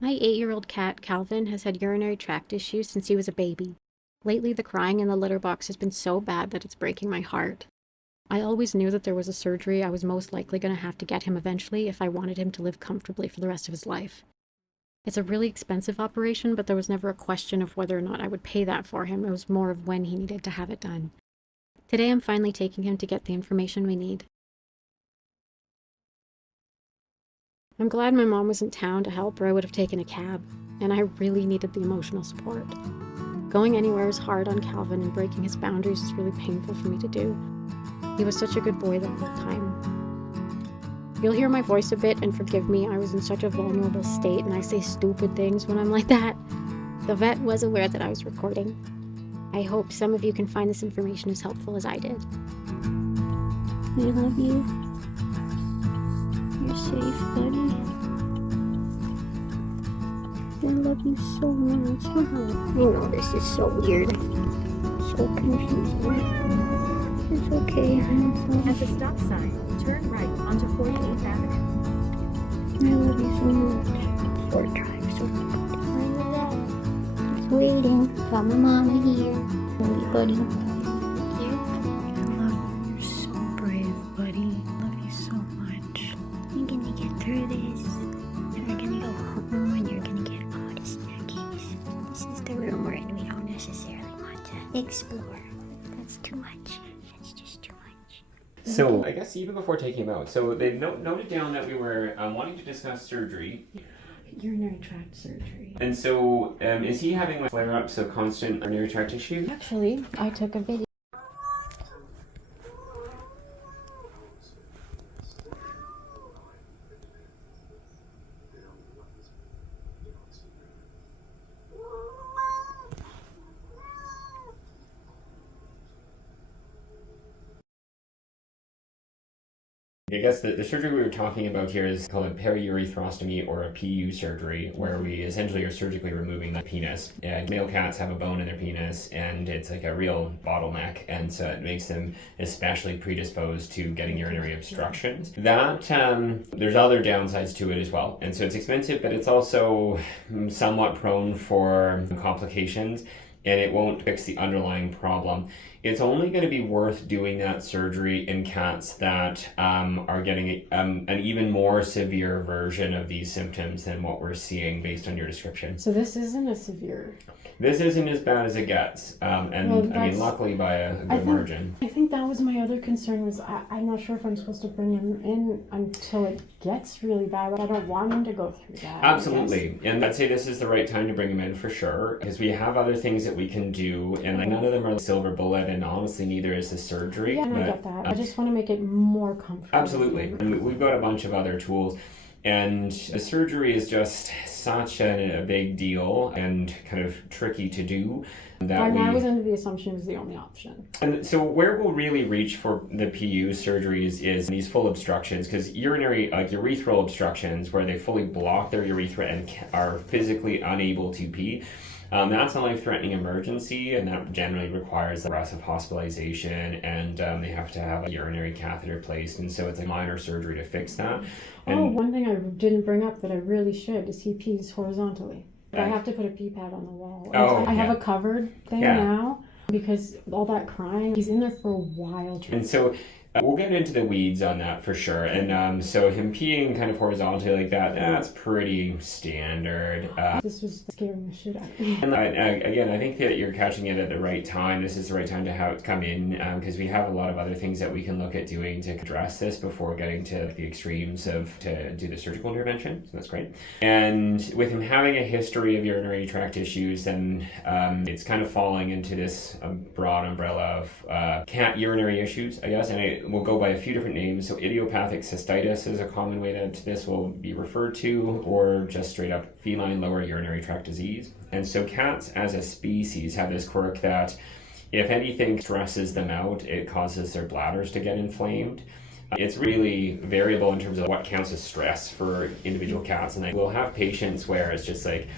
My 8-year-old cat, Calvin, has had urinary tract issues since he was a baby. Lately, the crying in the litter box has been so bad that it's breaking my heart. I always knew that there was a surgery I was most likely going to have to get him eventually if I wanted him to live comfortably for the rest of his life. It's a really expensive operation, but there was never a question of whether or not I would pay that for him. It was more of when he needed to have it done. Today, I'm finally taking him to get the information we need. I'm glad my mom was in town to help, or I would have taken a cab, and I really needed the emotional support. Going anywhere is hard on Calvin, and breaking his boundaries is really painful for me to do. He was such a good boy the whole time. You'll hear my voice a bit, and forgive me, I was in such a vulnerable state, and I say stupid things when I'm like that. The vet was aware that I was recording. I hope some of you can find this information as helpful as I did. We love you. You're safe, buddy. I love you so much. I know this is so weird. So confusing. It's okay. At the stop sign, turn right onto 48th Avenue. I love you so much. 4 drives with me, buddy. It's waiting. Got my mama here. Love you, buddy. I love you. You're so brave, buddy. Love you so much. You're gonna get through this. And we're gonna go home and you're gonna get on the staircase. This is the room where we don't necessarily want to explore. That's too much. That's just too much. So I guess even before taking him out, so they noted down that we were wanting to discuss surgery. Urinary tract surgery. And so is he having like flare-ups of constant urinary tract issue? Actually, I took a video. I guess the surgery we were talking about here is called a periurethrostomy or a PU surgery, where we essentially are surgically removing the penis. Male cats have a bone in their penis, and it's like a real bottleneck, and so it makes them especially predisposed to getting urinary obstructions. That there's other downsides to it as well, and so it's expensive, but it's also somewhat prone for complications, and it won't fix the underlying problem. It's only going to be worth doing that surgery in cats that are getting an even more severe version of these symptoms than what we're seeing based on your description. So this isn't a severe. This isn't as bad as it gets, and Well, I mean, luckily by a good margin. I think that was my other concern was I'm not sure if I'm supposed to bring him in until it gets really bad. I don't want him to go through that. Absolutely, and I'd say this is the right time to bring him in for sure, because we have other things that we can do, and like, none of them are silver bullet, and honestly neither is the surgery. Yeah, I get that. I just want to make it more comfortable. Absolutely, and we've got a bunch of other tools. And the surgery is just such a big deal and kind of tricky to do that I was under the assumption it was the only option. And so where we'll really reach for the PU surgeries is these full obstructions, because urinary, like urethral obstructions, where they fully block their urethra and are physically unable to pee. That's a life-threatening emergency, and that generally requires aggressive hospitalization, and they have to have a urinary catheter placed, and so it's a minor surgery to fix that. And one thing I didn't bring up that I really should is he pees horizontally. I have to put a pee pad on the wall. I have a covered thing now because all that crying, he's in there for a while. And so we'll get into the weeds on that for sure. And so him peeing kind of horizontally like that, that's pretty standard. This was scaring the shit out of me. And again, I think that you're catching it at the right time. This is the right time to have it come in, because we have a lot of other things that we can look at doing to address this before getting to the extremes to do the surgical intervention. So that's great. And with him having a history of urinary tract issues, then it's kind of falling into this broad umbrella of cat urinary issues, I guess. And it will go by a few different names. So idiopathic cystitis is a common way that this will be referred to, or just straight up feline lower urinary tract disease. And so cats as a species have this quirk that if anything stresses them out, it causes their bladders to get inflamed. It's really variable in terms of what counts as stress for individual cats, and we'll have patients where it's just like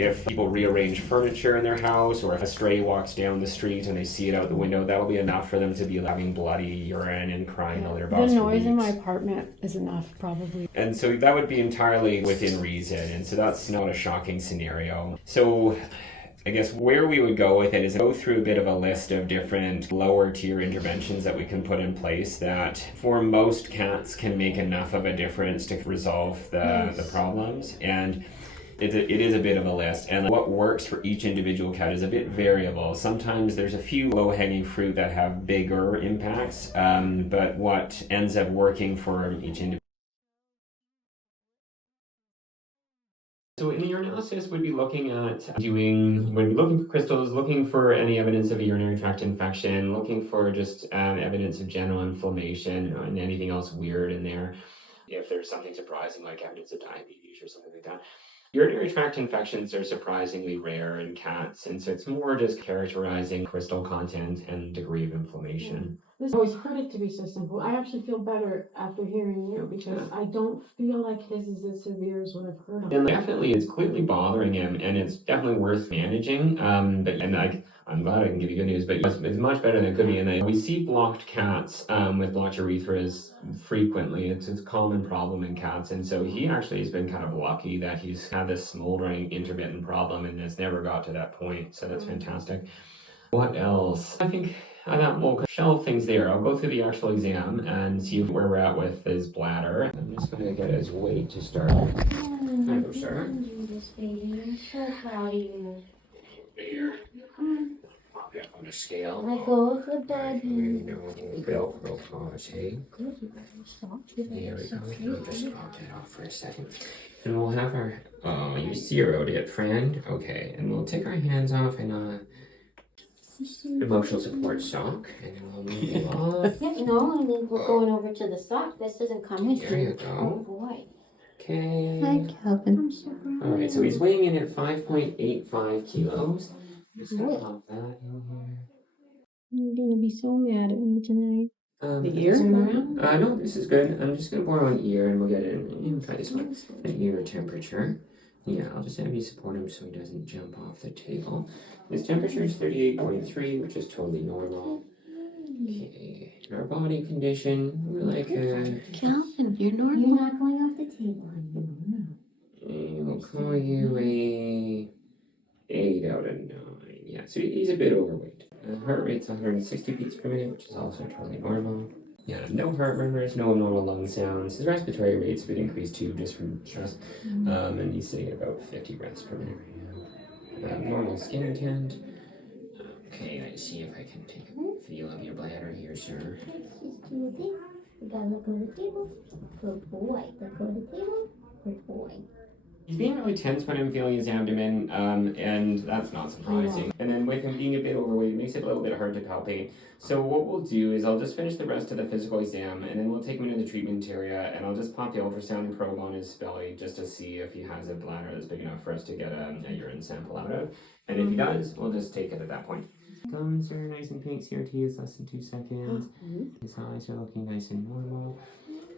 If people rearrange furniture in their house, or if a stray walks down the street and they see it out the window, that'll be enough for them to be having bloody urine and crying the litter box. The noise in my apartment is enough, probably. And so that would be entirely within reason, and so that's not a shocking scenario. So I guess where we would go with it is go through a bit of a list of different lower tier interventions that we can put in place that for most cats can make enough of a difference to resolve the problems. And it is a bit of a list, and what works for each individual cat is a bit variable. Sometimes there's a few low-hanging fruit that have bigger impacts, but what ends up working for each individual. So in the urinalysis, we'd be looking at looking for crystals, looking for any evidence of a urinary tract infection, looking for just evidence of general inflammation and anything else weird in there. If there's something surprising like evidence of diabetes or something like that. Urinary tract infections are surprisingly rare in cats, and so it's more just characterizing crystal content and degree of inflammation. I've always heard it to be so simple. I actually feel better after hearing you because I don't feel like his is as severe as what I've heard of. And definitely it's clearly bothering him, and it's definitely worth managing. I'm glad I can give you good news, but it's much better than it could be. And we see blocked cats with blocked urethras frequently. It's a common problem in cats, and so he actually has been kind of lucky that he's had this smoldering intermittent problem and has never got to that point. So that's fantastic. What else? I think that we'll shelve things there. I'll go through the actual exam and see where we're at with his bladder. I'm just going to get his weight to start. Hi, sir. I'm so proud of you. Here. Pop it on a scale. I go to bed. Velcro paws, hey? There we go. We'll just pop that off for a second. And we'll have our, oh, you zeroed it, friend. Okay, and we'll take our hands off and emotional support sock, and then we'll move you off. Yeah, no, and then we're going over to the sock. This doesn't come with There you go. Oh boy. Okay. Hi, Calvin. I'm so proud. All right, so he's weighing in at 5.85 kilos. Just gonna pop that in here. You're gonna be so mad at me tonight. The ear? No, this is good. I'm just gonna pour on ear, and we'll get in. Try this one. An ear temperature. Yeah, I'll just have you support him so he doesn't jump off the table. His temperature is 38.3, which is totally normal. Okay, and our body condition, we're like Calvin, you're normal. You're not going off the table. we'll call you a 8 out of 9. Yeah, so he's a bit overweight. Heart rate's 160 beats per minute, which is also totally normal. Yeah, no heart murmurs, no abnormal lung sounds. His respiratory rate's been increased too, just from stress. And he's sitting at about 50 breaths per minute right now. Normal skin tint. Okay, let's see if I can take a feel of your bladder here, sir. We gotta look on the table. Good boy. Look on the table. Good boy. He's being really tense when I'm feeling his abdomen, and that's not surprising. And then with him being a bit overweight, it makes it a little bit hard to palpate. So what we'll do is I'll just finish the rest of the physical exam, and then we'll take him into the treatment area, and I'll just pop the ultrasound probe on his belly just to see if he has a bladder that's big enough for us to get a urine sample out of. And if he does, we'll just take it at that point. Gums are nice and pink. CRT is less than 2 seconds. His eyes are looking nice and normal.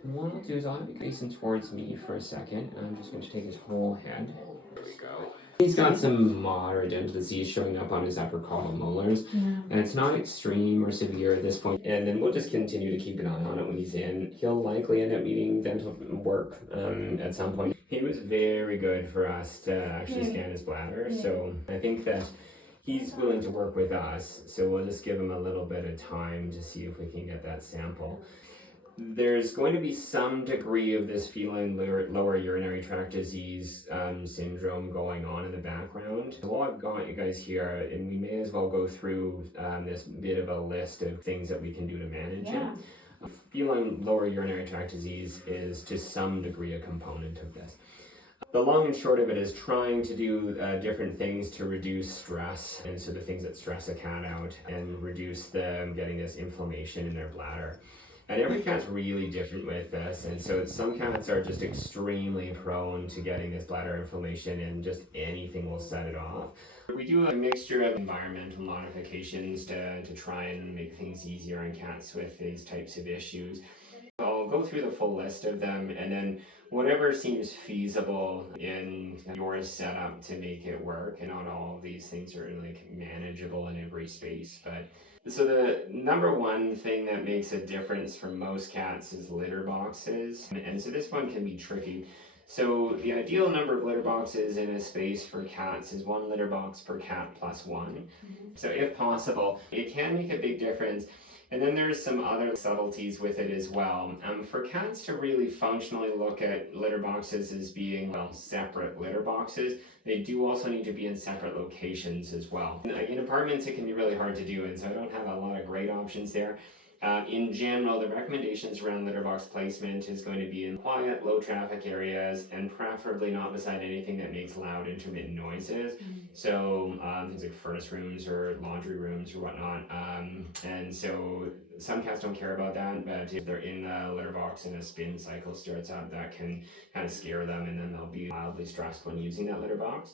And what I'll do is I'll have you facing towards me for a second, and I'm just going to take his whole head. There we go. He's got some moderate dental disease showing up on his upper caudal molars, and it's not extreme or severe at this point. And then we'll just continue to keep an eye on it when he's in. He'll likely end up needing dental work at some point. He was very good for us to actually scan his bladder, so I think that he's willing to work with us, so we'll just give him a little bit of time to see if we can get that sample. There's going to be some degree of this feline lower urinary tract disease syndrome going on in the background. So while I've got you guys here, and we may as well go through this bit of a list of things that we can do to manage it. Feline lower urinary tract disease is to some degree a component of this. The long and short of it is trying to do different things to reduce stress, and so the things that stress a cat out and reduce them getting this inflammation in their bladder. And every cat's really different with this, and so some cats are just extremely prone to getting this bladder inflammation, and just anything will set it off. We do a mixture of environmental modifications to try and make things easier on cats with these types of issues. I'll go through the full list of them, and then whatever seems feasible in your setup to make it work. And not all of these things are like manageable in every space, but so the number one thing that makes a difference for most cats is litter boxes, and so this one can be tricky. So the ideal number of litter boxes in a space for cats is 1 litter box per cat plus 1. So if possible, it can make a big difference. And then there's some other subtleties with it as well. For cats to really functionally look at litter boxes as being, well, separate litter boxes, they do also need to be in separate locations as well. In apartments, it can be really hard to do, and so I don't have a lot of great options there. In general, the recommendations around litter box placement is going to be in quiet, low traffic areas, and preferably not beside anything that makes loud intermittent noises. So things like furnace rooms or laundry rooms or whatnot. And so some cats don't care about that, but if they're in the litter box and a spin cycle starts up, that can kind of scare them, and then they'll be mildly stressed when using that litter box.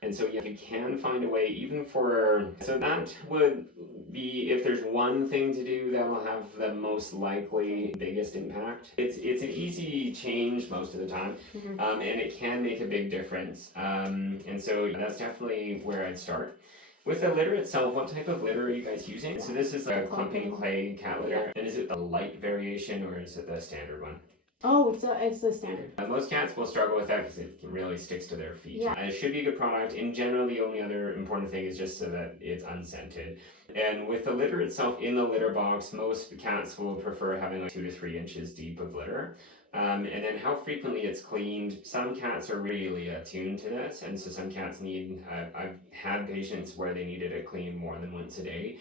And so yeah, you can find a way even for, so that would be, if there's one thing to do that will have the most likely biggest impact. It's an easy change most of the time, and it can make a big difference. And so that's definitely where I'd start. With the litter itself, what type of litter are you guys using? So this is like a clumping clay cat litter, and is it the light variation or is it the standard one? Oh, it's the standard. Most cats will struggle with that because it really sticks to their feet. Yeah. It should be a good product. In general, the only other important thing is just so that it's unscented. And with the litter itself, in the litter box, most cats will prefer having like 2 to 3 inches deep of litter. And then how frequently it's cleaned. Some cats are really attuned to this, and so some cats need, I've had patients where they needed it cleaned more than once a day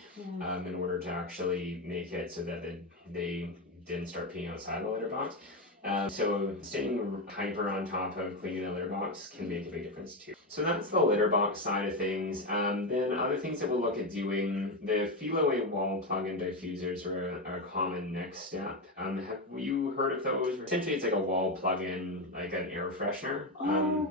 in order to actually make it so that they didn't start peeing outside the litter box. So staying hyper on top of cleaning the litter box can make a big difference too. So that's the litter box side of things. Then other things that we'll look at doing, the feel-away wall plug-in diffusers are a common next step. Have you heard of those? Essentially it's like a wall plug-in, like an air freshener.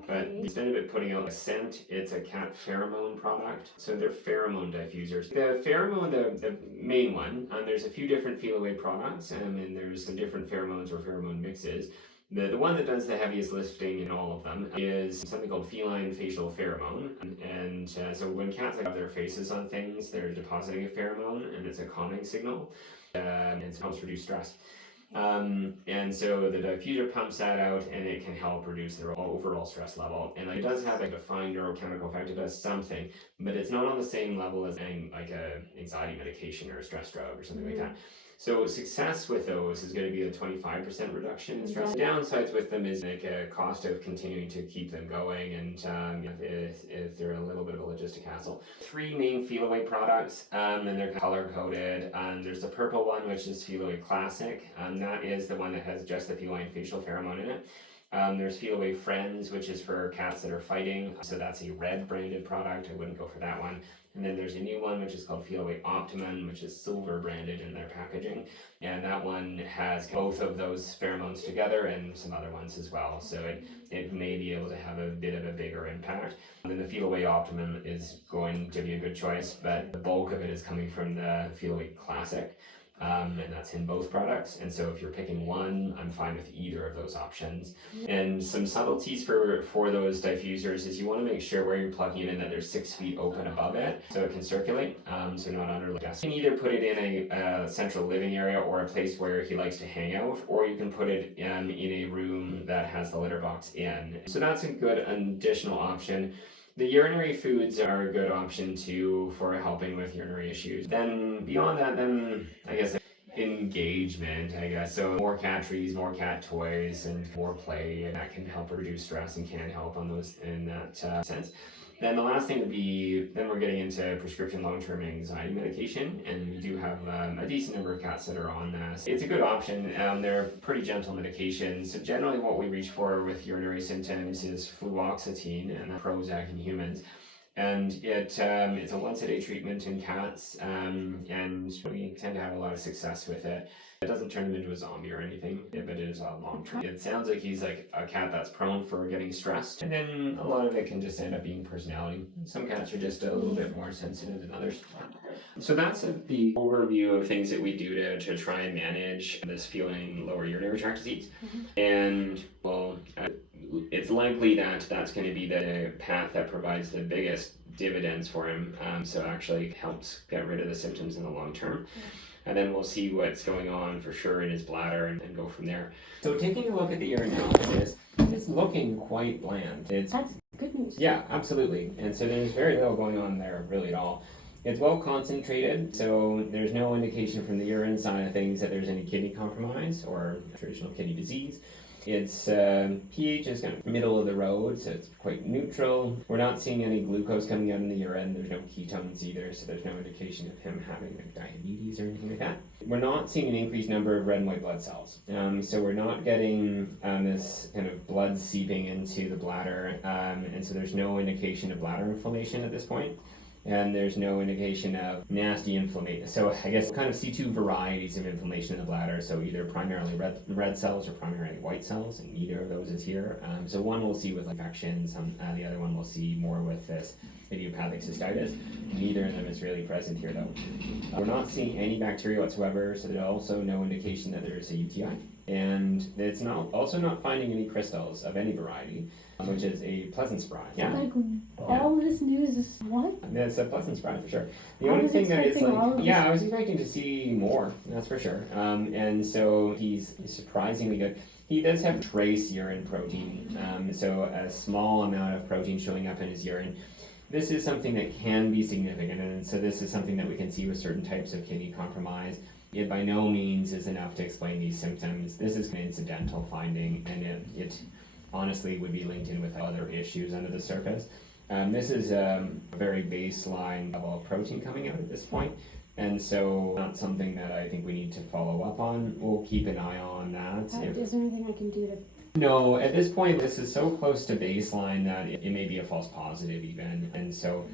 But instead of it putting out a scent, it's a cat pheromone product. So they're pheromone diffusers. The pheromone, the main one, there's a few different feel-away products, and there's some different pheromones or pheromone mixes. The one that does the heaviest lifting in all of them is something called feline facial pheromone. And so when cats have their faces on things, they're depositing a pheromone, and it's a calming signal, and it helps reduce stress. And so the diffuser pumps that out, and it can help reduce their overall stress level. And it does have a defined neurochemical effect. It does something, but it's not on the same level as like a anxiety medication or a stress drug or something like that. So success with those is going to be a 25% reduction in stress. The downsides with them is like a cost of continuing to keep them going, and if they're a little bit of a logistic hassle. 3 main feel-away products, and they're color-coded. There's the purple one, which is Feel-Away Classic, and that is the one that has just the feline facial pheromone in it. There's Feel-Away Friends, which is for cats that are fighting, so that's a red branded product. I wouldn't go for that one. And then there's a new one, which is called Feel-Away Optimum, which is silver branded in their packaging. And that one has both of those pheromones together and some other ones as well. So it may be able to have a bit of a bigger impact. And then the Feel-Away Optimum is going to be a good choice, but the bulk of it is coming from the Feel-Away Classic. And that's in both products. And so if you're picking one, I'm fine with either of those options. And some subtleties for those diffusers is you want to make sure where you're plugging it in that there's 6 feet open above it so it can circulate, so not under the desk. You can either put it in a central living area or a place where he likes to hang out, or you can put it in a room that has the litter box in. So that's a good additional option. The urinary foods are a good option too for helping with urinary issues. Then beyond that, then I guess engagement, so more cat trees, more cat toys, and more play, and that can help reduce stress and can help on those in that sense. Then the last thing would be, then we're getting into prescription long-term anxiety medication, and we do have a decent number of cats that are on this. It's a good option. They're pretty gentle medications. So generally what we reach for with urinary symptoms is fluoxetine and Prozac in humans. And it's a once-a-day treatment in cats, and we tend to have a lot of success with it. It doesn't turn him into a zombie or anything, but it is long-term. It sounds like he's like a cat that's prone for getting stressed, and then a lot of it can just end up being personality. Some cats are just a little bit more sensitive than others. So that's the overview of things that we do to try and manage this feline lower urinary tract disease. And well, it's likely that that's going to be the path that provides the biggest dividends for him. So actually helps get rid of the symptoms in the long term. And then we'll see what's going on for sure in his bladder and go from there. So taking a look at the urinalysis, it's looking quite bland. That's good news. Yeah, absolutely. And so there's very little going on there really at all. It's well concentrated, so there's no indication from the urine side of things that there's any kidney compromise or traditional kidney disease. Its pH is kind of middle of the road, so it's quite neutral. We're not seeing any glucose coming out in the urine. There's no ketones either, so there's no indication of him having like diabetes or anything like that. We're not seeing an increased number of red and white blood cells. So we're not getting this kind of blood seeping into the bladder, and so there's no indication of bladder inflammation at this point. And there's no indication of nasty inflammation. So I guess we'll kind of see two varieties of inflammation in the bladder. So either primarily red cells or primarily white cells, and neither of those is here. So one we'll see with infections, the other one we'll see more with this idiopathic cystitis. Neither of them is really present here though. We're not seeing any bacteria whatsoever, so there's also no indication that there is a UTI. And it's also not finding any crystals of any variety, which is a pleasant surprise. Yeah. Like, all this news is what? That's a pleasant surprise for sure. The I only was thing that is expecting all like, of yeah, this. I was expecting to see more, that's for sure. And so he's surprisingly good. He does have trace urine protein, so a small amount of protein showing up in his urine. This is something that can be significant, and so this is something that we can see with certain types of kidney compromise. It by no means is enough to explain these symptoms. This is an incidental finding, and it honestly would be linked in with other issues under the surface. This is a very baseline level of protein coming out at this point, and so not something that I think we need to follow up on. We'll keep an eye on that. Is there anything I can do to... No, at this point, this is so close to baseline that it may be a false positive even, and so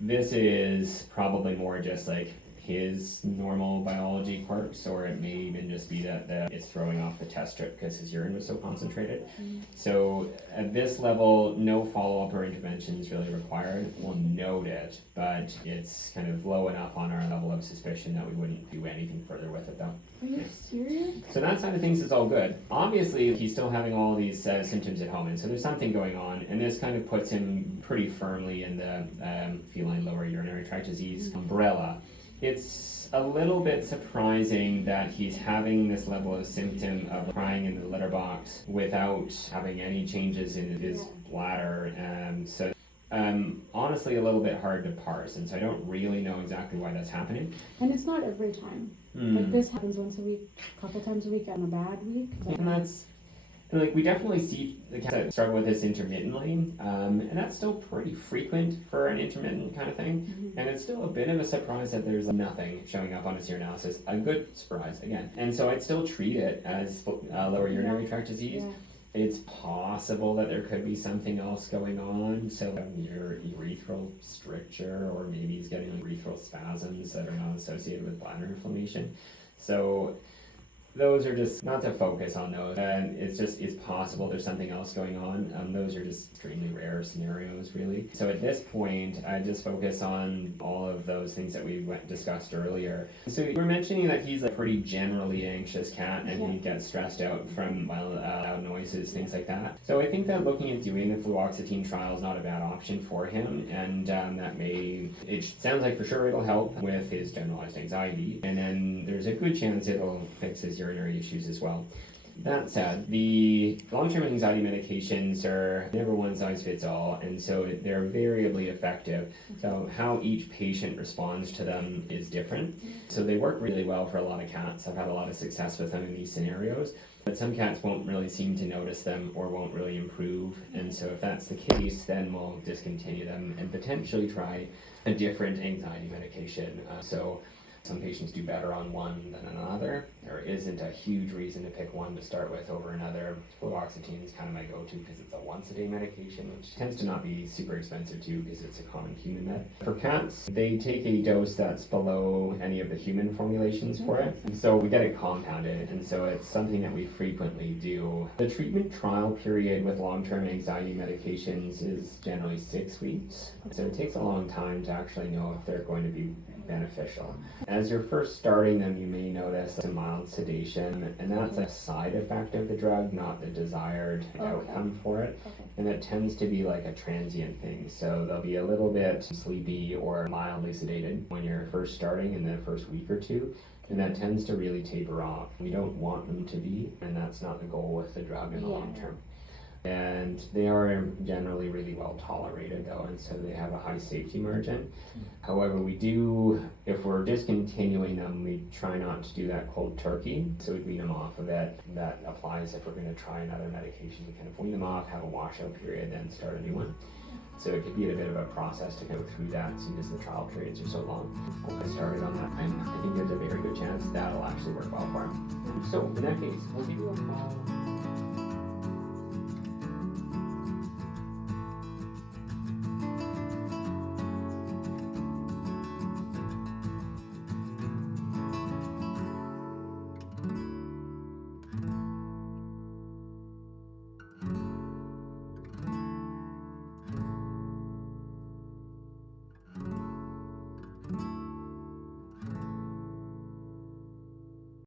this is probably more just like his normal biology quirks, or it may even just be that it's throwing off the test strip because his urine was so concentrated. So at this level, no follow-up or intervention is really required. We'll note it, but it's kind of low enough on our level of suspicion that we wouldn't do anything further with it though. Are you serious? So that side of things is all good. Obviously, he's still having all these symptoms at home, and so there's something going on, and this kind of puts him pretty firmly in the feline lower urinary tract disease umbrella. It's a little bit surprising that he's having this level of symptom of crying in the litter box without having any changes in his bladder. So honestly a little bit hard to parse, and so I don't really know exactly why that's happening. And it's not every time. Like this happens once a week, a couple times a week on a bad week. And that's like, we definitely see the cats that struggle with this intermittently, and that's still pretty frequent for an intermittent kind of thing. And it's still a bit of a surprise that there's nothing showing up on his urinalysis. A good surprise again. And so I'd still treat it as lower urinary tract disease. It's possible that there could be something else going on, so your urethral stricture, or maybe he's getting urethral spasms that are not associated with bladder inflammation. So those are just, not to focus on those, and it's possible there's something else going on. Those are just extremely rare scenarios, really. So at this point, I just focus on all of those things that we discussed earlier. So you were mentioning that he's a pretty generally anxious cat, and he gets stressed out from loud noises, things like that. So I think that looking at doing the fluoxetine trial is not a bad option for him, and it sounds like for sure it'll help with his generalized anxiety, and then there's a good chance it'll fix his urinary issues as well. That said, the long-term anxiety medications are never one size fits all, and so they're variably effective. So how each patient responds to them is different. So they work really well for a lot of cats. I've had a lot of success with them in these scenarios, but some cats won't really seem to notice them or won't really improve. And so if that's the case, then we'll discontinue them and potentially try a different anxiety medication. Some patients do better on one than another. There isn't a huge reason to pick one to start with over another. Fluoxetine is kind of my go-to because it's a once-a-day medication, which tends to not be super expensive too because it's a common human med. For cats, they take a dose that's below any of the human formulations for it. So we get it compounded, and so it's something that we frequently do. The treatment trial period with long-term anxiety medications is generally 6 weeks. So it takes a long time to actually know if they're going to be beneficial. As you're first starting them, you may notice some mild sedation, and that's a side effect of the drug, not the desired outcome for it. And it tends to be like a transient thing. So they'll be a little bit sleepy or mildly sedated when you're first starting in the first week or two. And that tends to really taper off. We don't want them to be, and that's not the goal with the drug in the long term. And they are generally really well tolerated though, and so they have a high safety margin. However, we do, if we're discontinuing them, we try not to do that cold turkey. So we wean them off of it. That applies if we're going to try another medication. We kind of wean them off, have a washout period, then start a new one. So it could be a bit of a process to go through that since the trial periods are so long. When I started on that, I think there's a very good chance that'll actually work well for them. So in that case, we'll give you a call.